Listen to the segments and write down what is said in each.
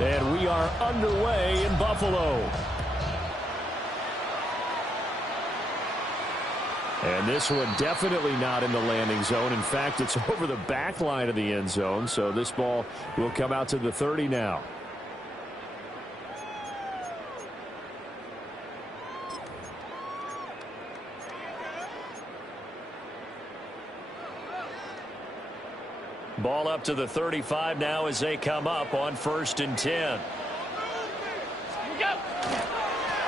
And we are underway in Buffalo. And this one definitely not in the landing zone. In fact, it's over the back line of the end zone. So this ball will come out to the 30 now. Ball up to the 35 now as they come up on 1st and 10.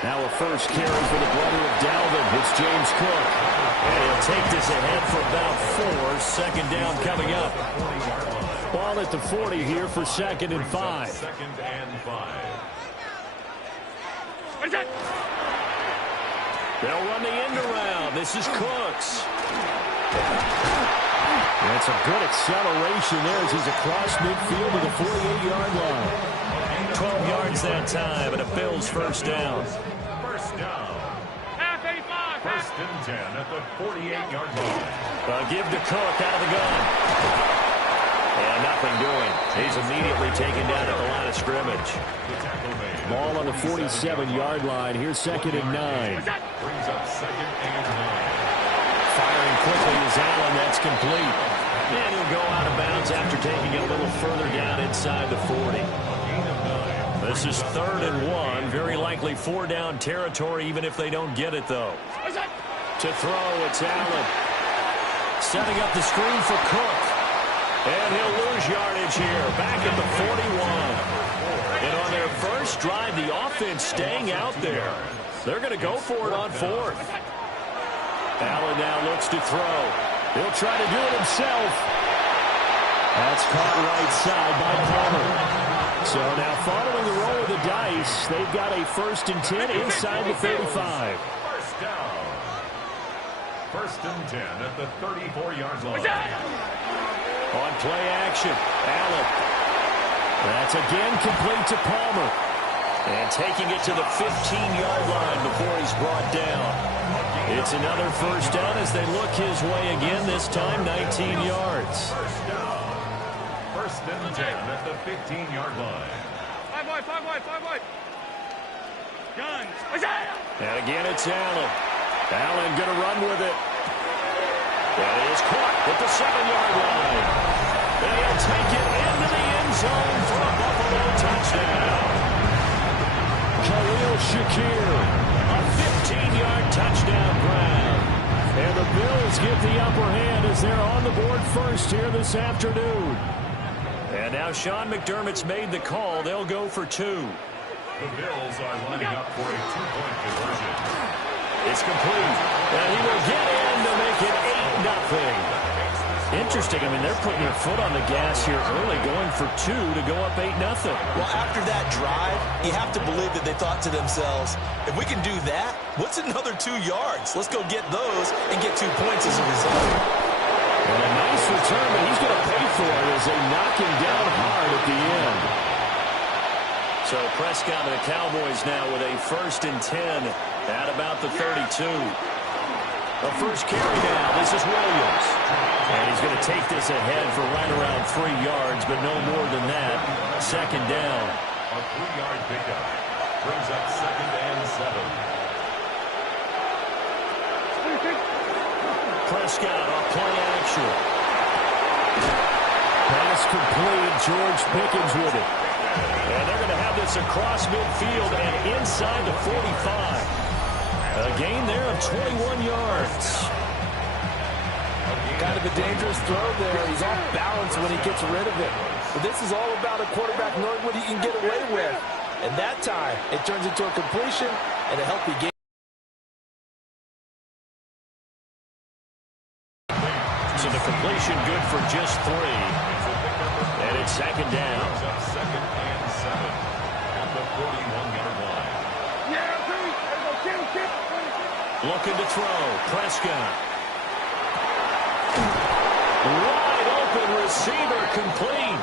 Now a first carry for the brother of Dalvin. It's James Cook. And he'll take this ahead for about 4. Second down coming up. Ball at the 40 here for 2nd and 5. They'll run the end around. This is Cooks. That's a good acceleration there as he's across midfield to the 48-yard line. 12 yards that time, and a Bills first down. First down. Half 85. 1st and 10 at the 48-yard line. Give to Cook out of the gun. And nothing doing. He's immediately taken down at the line of scrimmage. Ball on the 47-yard line. Here's 2nd and 9. Brings up 2nd and 9. Firing quickly is Allen. That's complete. And he'll go out of bounds after taking it a little further down inside the 40. This is 3rd and 1. Very likely 4-down territory, even if they don't get it, though. To throw, it's Allen. Setting up the screen for Cook. And he'll lose yardage here. Back at the 41. And on their first drive, the offense staying out there. They're going to go for it on 4th. Allen now looks to throw. He'll try to do it himself. That's caught right side by Palmer. So now following the roll of the dice, they've got a 1st and 10 inside the 35. First down. 1st and 10 at the 34-yard line. On play action, Allen. That's again complete to Palmer. And taking it to the 15-yard line before he's brought down. It's another first down as they look his way again, this time 19 yards. First down. 1st and 10 at the 15-yard line. 5 wide. Guns. And again, it's Allen. Allen going to run with it. And he is caught at the 7-yard line. And he'll take it into the end zone for a Buffalo touchdown. Khalil Shakir, a 15-yard touchdown grab. And the Bills get the upper hand as they're on the board first here this afternoon. And now Sean McDermott's made the call. They'll go for 2. The Bills are lining up for a 2-point conversion. It's complete. And he will get in to make it 8-0. Interesting. I mean, they're putting their foot on the gas here early, going for 2 to go up 8-0. Well, after that drive, you have to believe that they thought to themselves, if we can do that, what's another 2 yards? Let's go get those and get 2 points as a result. And a nice return, but he's going to pay for it as they knock him down hard at the end. So Prescott and the Cowboys now with a 1st and 10 at about the 32. A first carry now. This is Williams. And he's going to take this ahead for right around 3 yards, but no more than that. 2nd down. A 3-yard pickup brings up 2nd and 7. Prescott off play action. Pass complete. George Pickens with it. And they're going to have this across midfield and inside the 45. A gain there of 21 yards. Kind of a dangerous throw there. He's off balance when he gets rid of it. But this is all about a quarterback knowing what he can get away with. And that time, it turns into a completion and a healthy game. So the completion good for just 3. And it's 2nd down. 2nd and 7 at the 41-yard line. Looking to throw. Prescott. Wide open receiver complete.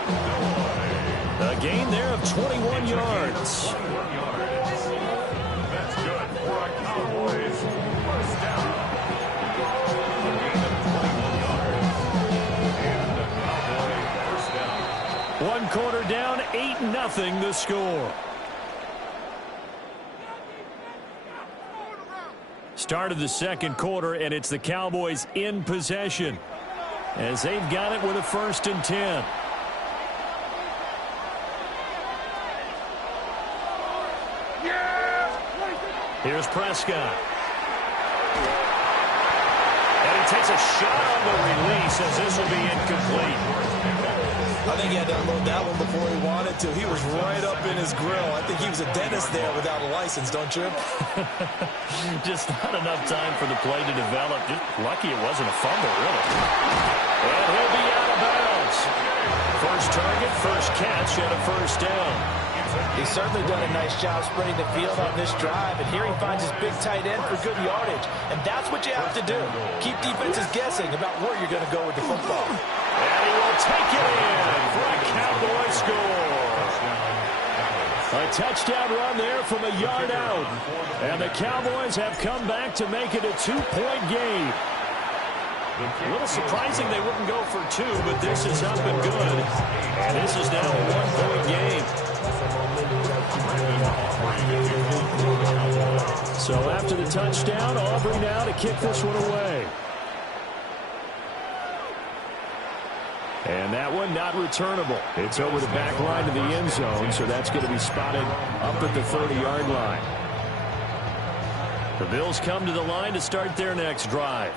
A gain there of 21 yards. That's good for a Cowboys first down. A gain of 21 yards. And a Cowboy first down. One quarter down, 8-0 the score. Start of the second quarter, and it's the Cowboys in possession as they've got it with a 1st and 10. Here's Prescott. And he takes a shot on the release as this will be incomplete. I think he had to unload that one before he wanted to. He was right up in his grill. I think he was a dentist there without a license, don't you? Just not enough time for the play to develop. Just lucky it wasn't a fumble, really. And he'll be out of bounds. First target, first catch, and a 1st down. He's certainly done a nice job spreading the field on this drive, and here he finds his big tight end for good yardage. And that's what you have to do. Keep defenses guessing about where you're going to go with the football. And he will take it in for a Cowboy score. A touchdown run there from a yard out. And the Cowboys have come back to make it a 2-point game. A little surprising they wouldn't go for 2, but this is up and good. And this is now a 1-point game. So after the touchdown, Aubrey now to kick this one away. And that one not returnable. It's over the back line to the end zone, so that's going to be spotted up at the 30-yard line. The Bills come to the line to start their next drive.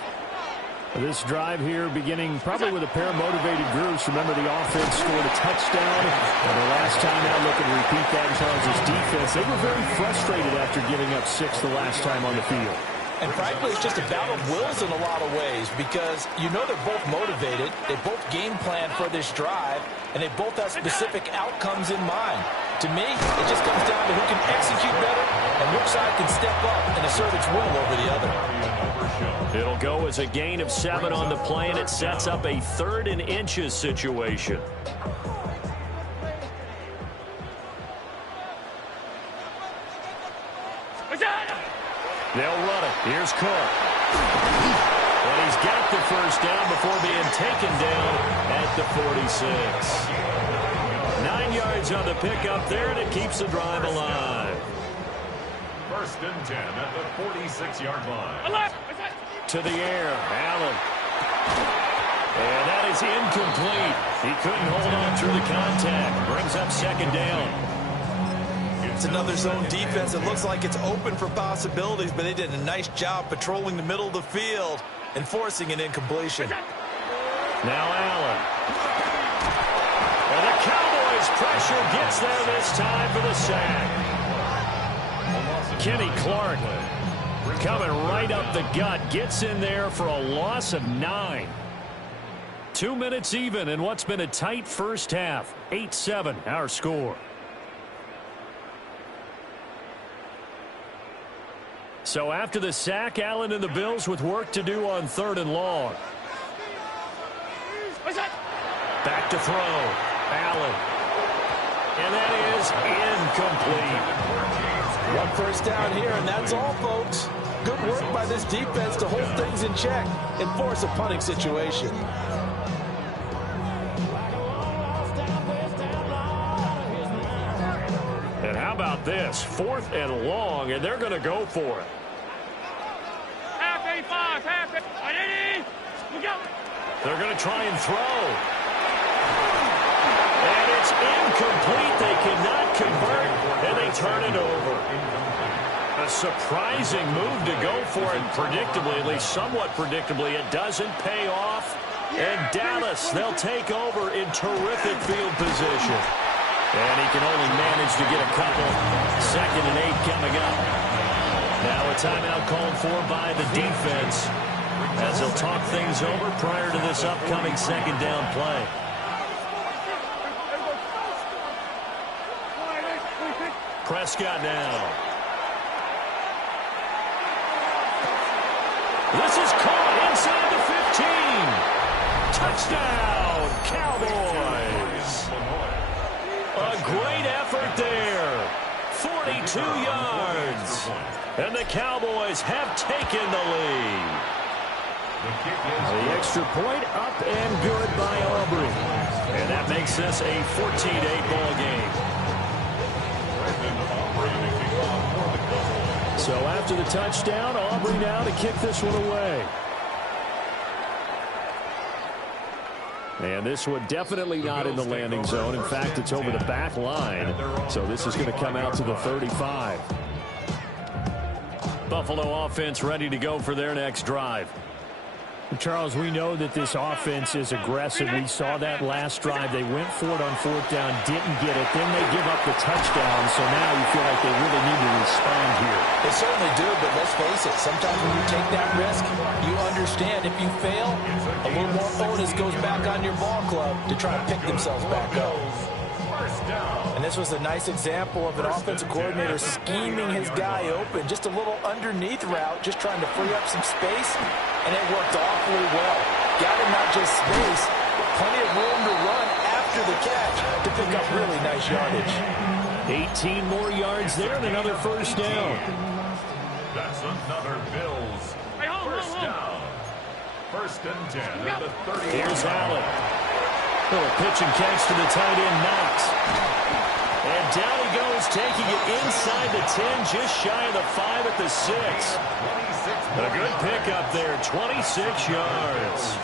This drive here beginning probably with a pair of motivated groups. Remember, the offense scored a touchdown, and the last time out, looking to repeat that in Charles' defense. They were very frustrated after giving up 6 the last time on the field. And frankly, it's just a battle of wills in a lot of ways because you know they're both motivated, they both game plan for this drive, and they both have specific outcomes in mind. To me, it just comes down to who can execute better and which side can step up and assert its will over the other. It'll go as a gain of 7 on the play, and it sets up a 3rd and inches situation. They'll run it. Here's Cook. And he's got the 1st down before being taken down at the 46. 9 yards on the pickup there, and it keeps the drive alive. 1st and 10 at the 46-yard line. To the air, Allen. And that is incomplete. He couldn't hold on through the contact. Brings up 2nd down. It's another zone defense. It looks like it's open for possibilities, but they did a nice job patrolling the middle of the field and forcing an incompletion. Now Allen. And the Cowboys pressure gets there this time for the sack. Kenny Clark coming right up the gut. Gets in there for a loss of 9. 2 minutes even in what's been a tight first half. 8-7 our score. So after the sack, Allen and the Bills with work to do on 3rd and long. Back to throw. Allen. And that is incomplete. 1 first down here, and that's all, folks. Good work by this defense to hold things in check and force a punting situation. And how about this? 4th and long, and they're going to go for it. Half 85, half 80. We go. They're going to try and throw. And it's incomplete. They cannot convert, and they turn it over. A surprising move to go for it, predictably, at least somewhat predictably. It doesn't pay off. And Dallas, they'll take over in terrific field position. And he can only manage to get a couple. 2nd and 8 coming up. Now a timeout called for by the defense as they'll talk things over prior to this upcoming 2nd down play. Prescott now. This is caught inside the 15. Touchdown, Cowboys. A great effort there. 42 yards. And the Cowboys have taken the lead. The extra point up and good by Aubrey. And that makes this a 14-8 ball game. So after the touchdown, Aubrey now to kick this one away. And this one definitely not in the landing zone. In fact, it's over the back line. So this is going to come out to the 35. Buffalo offense ready to go for their next drive. Charles, we know that this offense is aggressive. We saw that last drive. They went for it on fourth down, didn't get it. Then they give up the touchdown. So now you feel like they really need to respond here. They certainly do, but let's face it. Sometimes when you take that risk, you understand if you fail, a little more onus goes back on your ball club to try to pick themselves back up. And this was a nice example of an offensive coordinator scheming his guy open. Just a little underneath route, just trying to free up some space. And it worked awfully well. Got him not just space, but plenty of room to run after the catch to pick up really nice yardage. 18 more yards there and another first down. That's another Bills first down. First and 10 at the 30. Here's Allen. Little pitch and catch to the tight end, Knox. And down he goes, taking it inside the 10, just shy of the 5 at the 6. A good pickup there, 26 yards.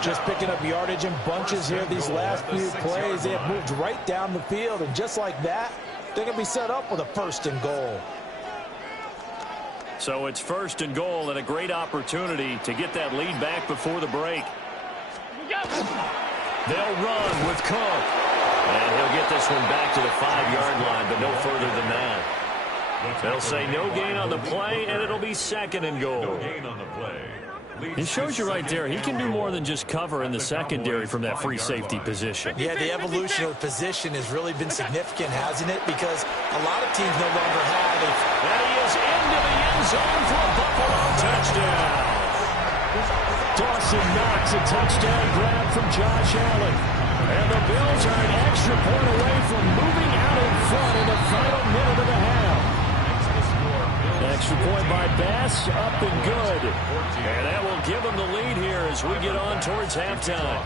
Just picking up yardage in bunches here these last few plays. They have moved right down the field, and just like that, they're going to be set up with a first and goal. So it's first and goal and a great opportunity to get that lead back before the break. They'll run with Cook. And he'll get this one back to the 5-yard line, but no further than that. They'll say no gain on the play, and it'll be second and goal. No gain on the play. He shows you right there, he can do more than just cover in the secondary from that free safety position. Yeah, the evolution of the position has really been significant, hasn't it? Because a lot of teams no longer have a... And he is into the end zone for a Buffalo touchdown. Dawson Knox, a touchdown grab from Josh Allen. And the Bills are an extra point away from moving out in front in the final minute of the half. Extra point by Bass, up and good. And that will give them the lead here as we get on towards halftime.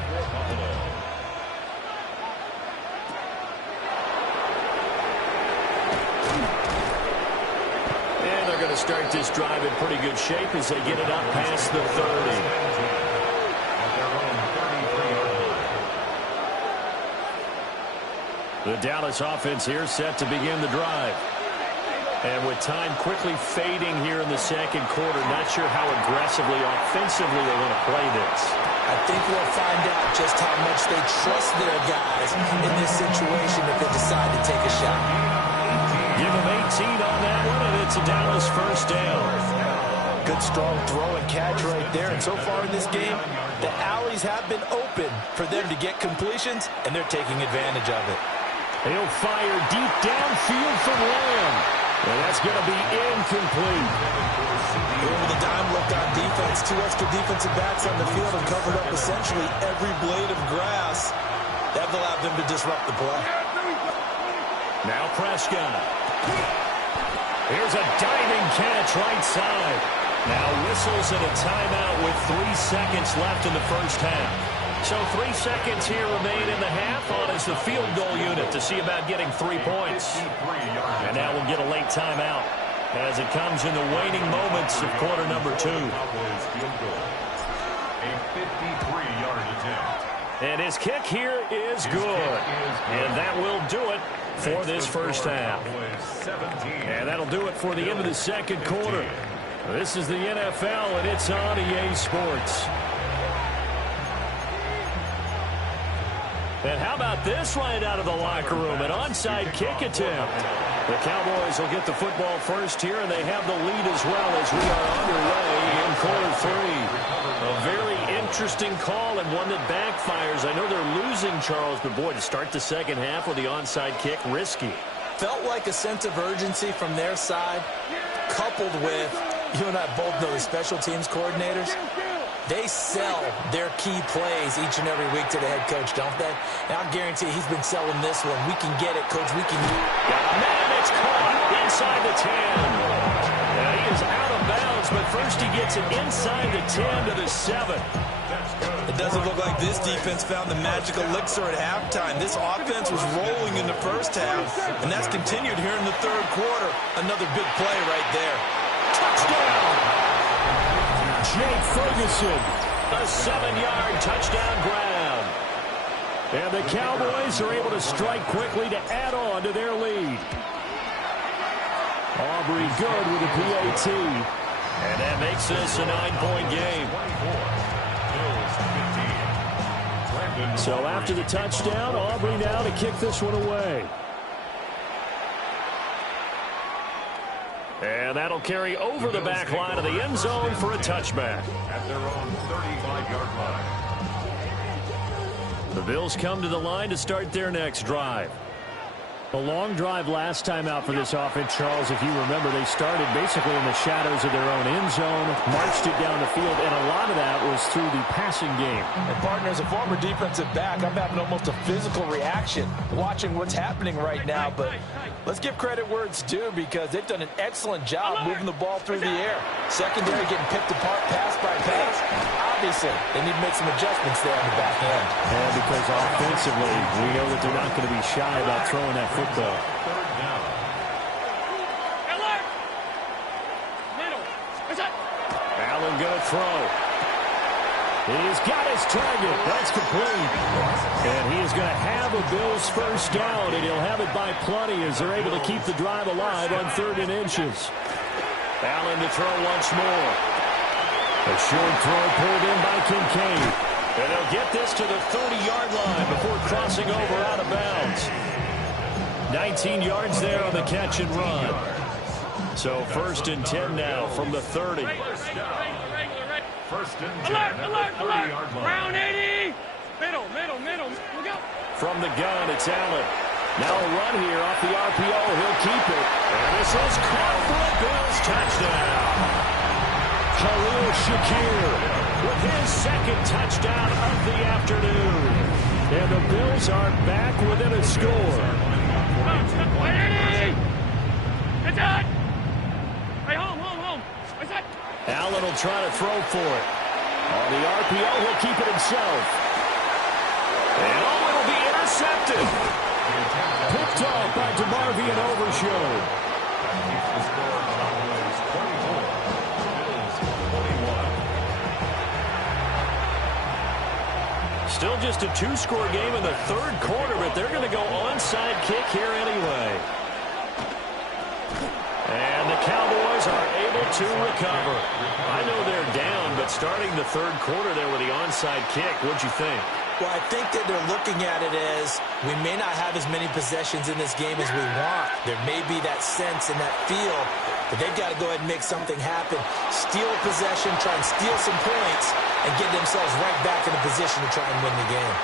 And they're going to start this drive in pretty good shape as they get it up past the 30. The Dallas offense here set to begin the drive. And with time quickly fading here in the second quarter, not sure how aggressively, offensively they want to play this. I think we'll find out just how much they trust their guys in this situation if they decide to take a shot. Give them 18 on that one, and it's a Dallas first down. Good strong throw and catch right there. And so far in this game, the alleys have been open for them to get completions, and they're taking advantage of it. He'll fire deep downfield from Lamb. And that's going to be incomplete. Over the dime look on defense. 2 extra defensive backs on the field and covered up essentially every blade of grass. That allowed them to disrupt the play. Now Prescott. Here's a diving catch right side. Now whistles and a timeout with 3 seconds left in the first half. So 3 seconds here remain in the half on as the field goal unit to see about getting 3 points. And now we'll get a late timeout as it comes in the waning moments of quarter number 2. A 53-yard attempt. And his kick here is good. And that will do it for this first half. And that'll do it for the end of the second quarter. This is the NFL, and it's on EA Sports. And how about this right out of the locker room? An onside kick attempt. The Cowboys will get the football first here, and they have the lead as well as we are underway in quarter 3. A very interesting call and one that backfires. I know they're losing, Charles, but boy, to start the second half with the onside kick, risky. Felt like a sense of urgency from their side, coupled with, you and I both know the special teams coordinators. They sell their key plays each and every week to the head coach, don't they? And I guarantee he's been selling this one. We can get it, coach. We can. Man, it's caught inside the 10. Now he is out of bounds, but first he gets it inside the 10 to the 7. That's good. It doesn't look like this defense found the magic elixir at halftime. This offense was rolling in the first half, and that's continued here in the third quarter. Another big play right there. Touchdown! Jake Ferguson, a 7-yard touchdown grab. And the Cowboys are able to strike quickly to add on to their lead. Aubrey good with a PAT. And that makes this a 9-point game. So after the touchdown, Aubrey now to kick this one away. And that'll carry over the back line of the end zone for a touchback. At their own 35-yard line. The Bills come to the line to start their next drive. A long drive last time out for this offense, Charles. If you remember, they started basically in the shadows of their own end zone, marched it down the field, and a lot of that was through the passing game. And partner, as a former defensive back, I'm having almost a physical reaction watching what's happening right now. But let's give credit where it's due, because they've done an excellent job moving the ball through the air. Secondary getting picked apart pass by pass. Obviously, they need to make some adjustments there on the back end. And because offensively, we know that they're not going to be shy about throwing that football. Allen going to throw. He's got his target. That's complete. And he is going to have a Bills first down, and he'll have it by plenty as they're able to keep the drive alive on 3rd and inches. Allen to throw once more. A short throw pulled in by Kincaid. And they'll get this to the 30-yard line before crossing over out of bounds. 19 yards there on the catch and run. So 1st and 10 now from the 30. First and 10 Alert, at alert, the alert. 30-yard line. Round 80. Middle. Look out. From the gun, it's Allen. Now a run here off the RPO. He'll keep it. And this is caught for a Bills touchdown. Khalil Shakir with his 2nd touchdown of the afternoon. And the Bills are back within a score. It's on. Hey, home. What's that? Allen will try to throw for it. On the RPO, he'll keep it himself. And it'll be intercepted. Picked off by DeMarvion Overshown. Still just a 2-score game in the 3rd quarter, but they're going to go onside kick here anyway. And the Cowboys are able to recover. I know they're down, but starting the 3rd quarter there with the onside kick, what'd you think? Well, I think that they're looking at it as we may not have as many possessions in this game as we want. There may be that sense and that feel that they've got to go ahead and make something happen. Steal a possession, try and steal some points, and get themselves right back in a position to try and win the game.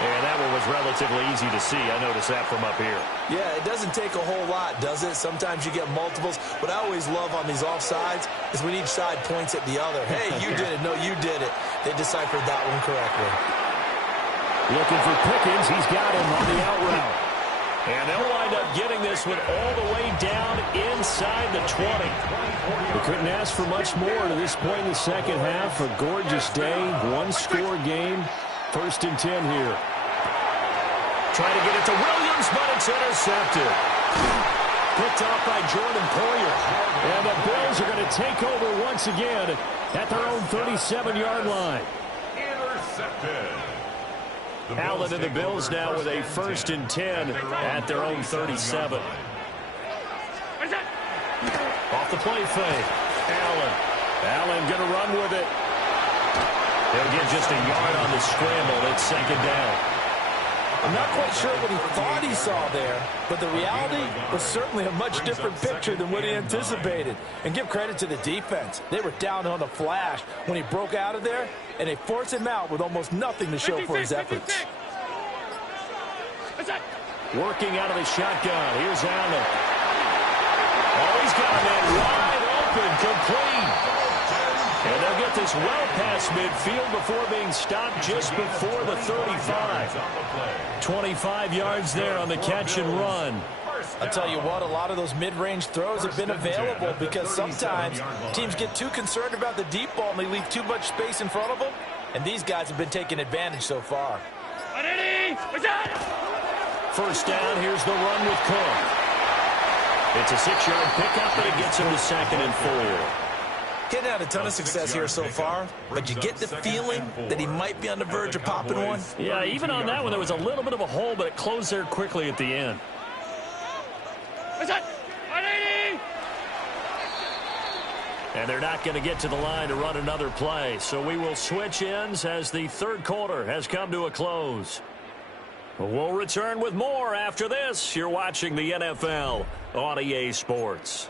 And that one was relatively easy to see. I noticed that from up here. Yeah, it doesn't take a whole lot, does it? Sometimes you get multiples. What I always love on these offsides is when each side points at the other. Hey, you did it. No, you did it. They deciphered that one correctly. Looking for Pickens. He's got him on the out route. And they'll wind up getting this one all the way down inside the 20. They couldn't ask for much more to this point in the second half. A gorgeous day, 1-score game. 1st and 10 here. Trying to get it to Williams, but it's intercepted. Picked off by Jordan Poyer. And the Bills are going to take over once again at their own 37-yard line. Intercepted. Allen and the Bills now with a 1st and 10 at their own 37. Off the play fake. Allen going to run with it. They'll get just a yard on the scramble. It's 2nd down. I'm not quite sure what he thought he saw there, but the reality was certainly a much different picture than what he anticipated. And give credit to the defense. They were down on the flash when he broke out of there, and they forced him out with almost nothing to show for his efforts. Working out of the shotgun. Here's Allen. Oh, he's got a man wide open, complete. And they'll get this well past midfield before being stopped just before the 35. 25 yards there on the catch and run. I'll tell you what, a lot of those mid-range throws have been available because sometimes teams get too concerned about the deep ball and they leave too much space in front of them. and these guys have been taking advantage so far. First down, here's the run with Cook. It's a 6-yard pickup, and it gets him to 2nd and 4. Getting out a ton of success here so far, but you get the feeling that he might be on the verge of popping one. Yeah, even on that one, there was a little bit of a hole, but it closed there quickly at the end. And they're not going to get to the line to run another play, so we will switch ends as the third quarter has come to a close. We'll return with more after this. You're watching the NFL on EA Sports.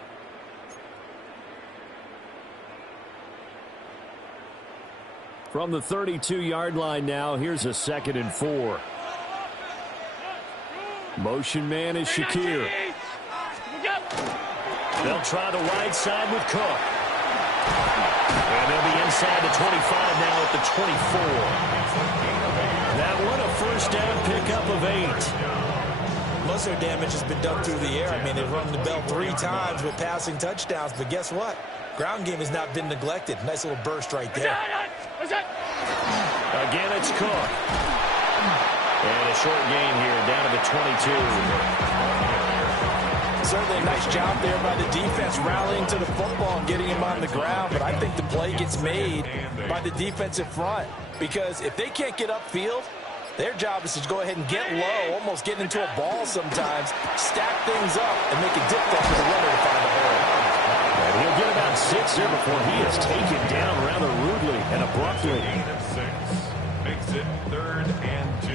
From the 32-yard line now, here's a 2nd and 4. Motion man is Shakir. They'll try the right side with Cook. And they'll be inside the 25 now at the 24. That one, a first down pickup of 8. Most of their damage has been done through the air. I mean, they've rung the bell 3 times with passing touchdowns, but guess what? Ground game has not been neglected. Nice little burst right there. Again, it's Cook. And a short gain here, down to the 22. Certainly a nice job there by the defense rallying to the football and getting him on the ground, but I think the play gets made by the defensive front because if they can't get upfield, their job is to go ahead and get low, almost get into a ball sometimes, stack things up, and make it difficult for the runner to find a hole. And he'll get about 6 here before he is taken down rather rudely and abruptly. Gain of 6 makes it 3rd and 2.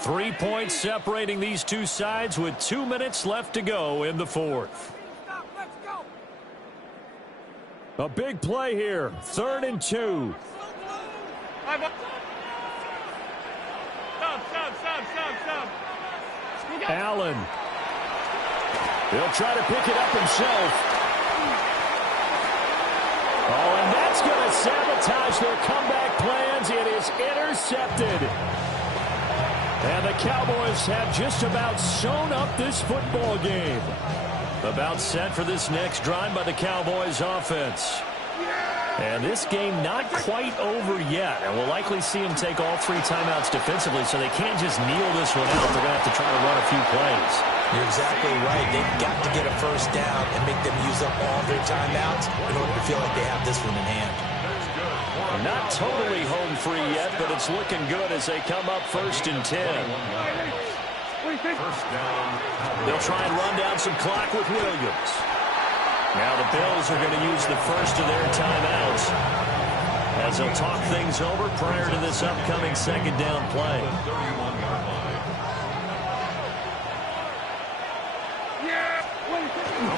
Three points separating these two sides with 2 minutes left to go in the fourth. A big play here. 3rd and 2. Stop. Allen. He'll try to pick it up himself. Oh, and that's going to sabotage their comeback plans. It is intercepted. And the Cowboys have just about sewn up this football game. About set for this next drive by the Cowboys offense. And this game not quite over yet. And we'll likely see them take all 3 timeouts defensively, so they can't just kneel this one out. They're going to have to try to run a few plays. You're exactly right. They've got to get a first down and make them use up all their timeouts in order to feel like they have this one in hand. Not totally home free yet, but it's looking good as they come up 1st and 10. They'll try and run down some clock with Williams. Now the Bills are going to use the first of their timeouts as they'll talk things over prior to this upcoming 2nd down play.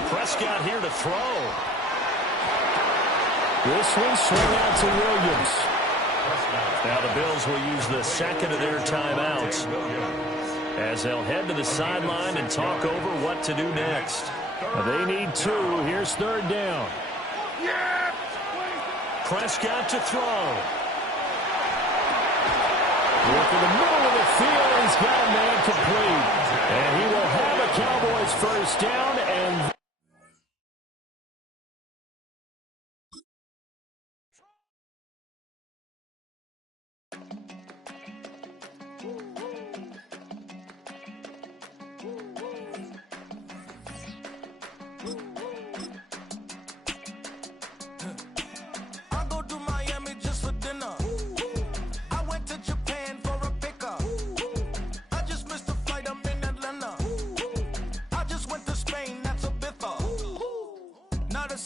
Prescott here to throw. This one swung out to Williams. Now the Bills will use the 2nd of their timeouts as they'll head to the sideline and talk over what to do next. They need 2. Here's 3rd down. Prescott to throw. Look in the middle of the field. He's got a man complete. And he will have a Cowboys first down. And Not a